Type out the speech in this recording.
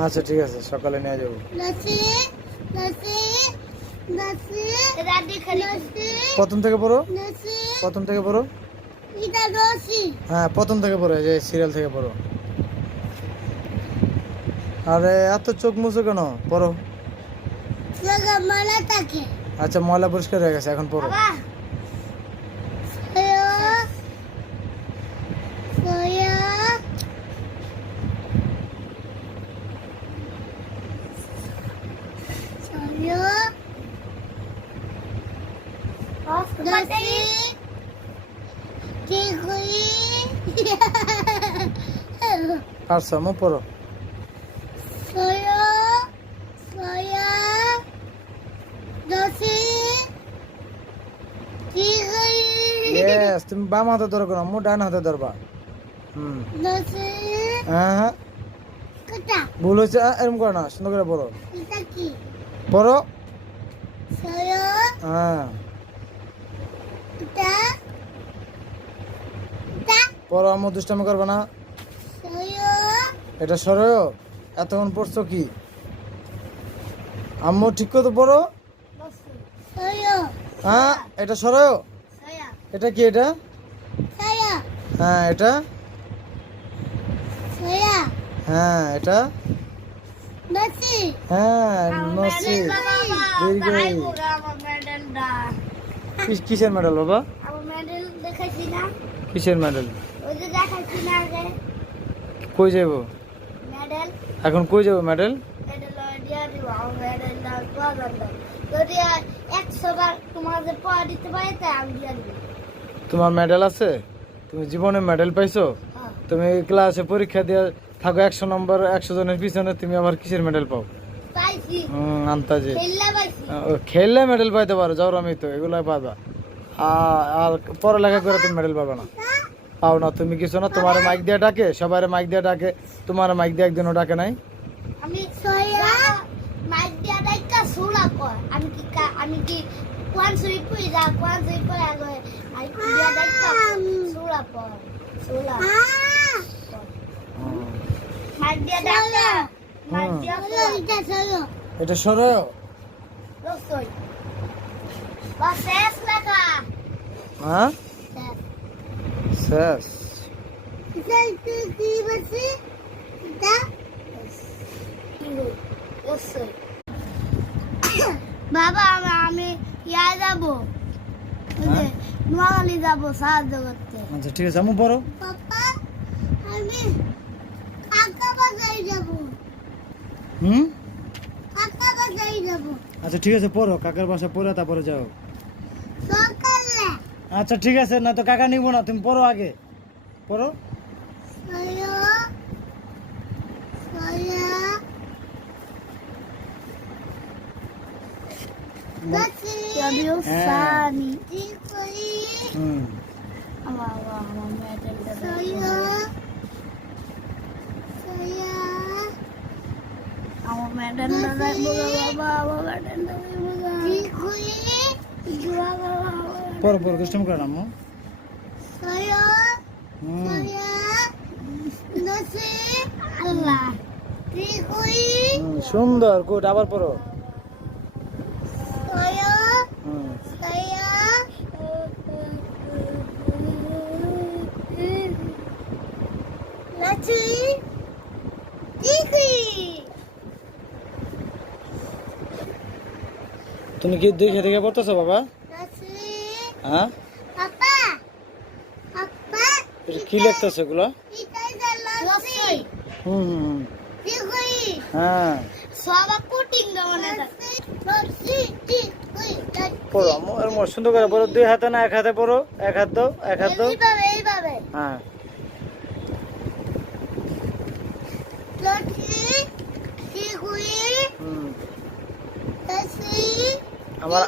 আচ্ছা ঠিক আছে সকালে নিয়ে যাব। প্রথম থেকে পড়ো? প্রথম থেকে পড়ো? হ্যাঁ প্রথম থেকে পড়ো যে সিরিয়াল থেকে পড়ো। আরে এত চোখ মুছো কেন? পড়ো। আচ্ছা ময়লা পরিষ্কার হয়ে গেছে এখন পড়ো বাবা হ্যালো সোয়া সোয়া পারছ মো পড়ো সোয়া সোয়া করি ইয়েস তুমি বাম হাতে ধরো কেন? মো ডান হাতে ধরবা। হুম। হ্যাঁ। ভুল হয়েছে এরকম করো না সুন্দর করে পড়ো। এটা কি? পড়ো। সোয়া হ্যাঁ এটা পড়ো আম্মু দুষ্টামি করবে না? এটা সরয় এতক্ষণ পড়ছো কি? আম্মু ঠিক করে তো পড়ো। হ্যাঁ এটা সরয় এটা কি এটা? হ্যাঁ এটা? হ্যাঁ এটা? হ্যাঁ নসি ভেরি গুড কিসের মেডেল বাবা? মেডেল কিসের মেডেল কই যাব মেডেল? এখন কই যাব মেডেল? তোমার মেডেল আছে? তুমি জীবনে মেডেল পাইছো? হ্যাঁ। তুমি ক্লাসে পরীক্ষা দিয়ে থাকো একশো নম্বর একশো জনের পিছনে তুমি আবার কিসের মেডেল পাও? আন্তাজে। খেললা মেডেল পাইতে পারো যাও আমি তো এগুলো পাবা আর পড়ালেখা করে তুমি মেডেল পাবে না পাও না তুমি কিছু না তোমার মাইক দিয়ে ডাকে সবাই মাইক দিয়ে ডাকে তোমার মাইক দিয়ে একদিনও ডাকে নাই। আমি মাইক দিয়া সুলা কর আমি কি কা- আমি কি কোন সুই পুই যা কোন সুই পর আগে মাইক দিয়া দাইকা সুলা পর সুলা। মাইক দিয়া মাইক এটা সয়া এটা রসই। বাস হ্যাঁ? শেষ বাবা আমি ইয়া যাব। হ্যাঁ? নোয়াখালী যাব সাহায্য করতে। আচ্ছা ঠিক আছে আমি পড়ো পাপা আমি কাকা বাজাই যাব। হুম? কাকা বাজাই যাব। আচ্ছা ঠিক আছে পড়ো। কাকার বাসা পড়ে তারপরে যাও। আচ্ছা ঠিক আছে না তো কাকা নিব না তুমি পড়ো আগে। পড়ো। হুম। আমার মেয়েদের বাবা আমার মেয়েদের বাবা পড়ো পড়ো দুষ্টামি করো না আম্মু সয়া হুম। সয়া নসি আল্লাহ কি করি হুম, সুন্দর গুড আবার করি তুমি কি দেখে দেখে পড়তেছো বাবা? হ্যাঁ? কি লিখতেছো এগুলো? হুম হুম হ্যাঁ। করি পড়ো এর সুন্দর করে পড়ো। দুই হাতে না এক হাতে পড়ো। এক হাত দাও এক হাত দাও। এইভাবে হ্যাঁ। আমার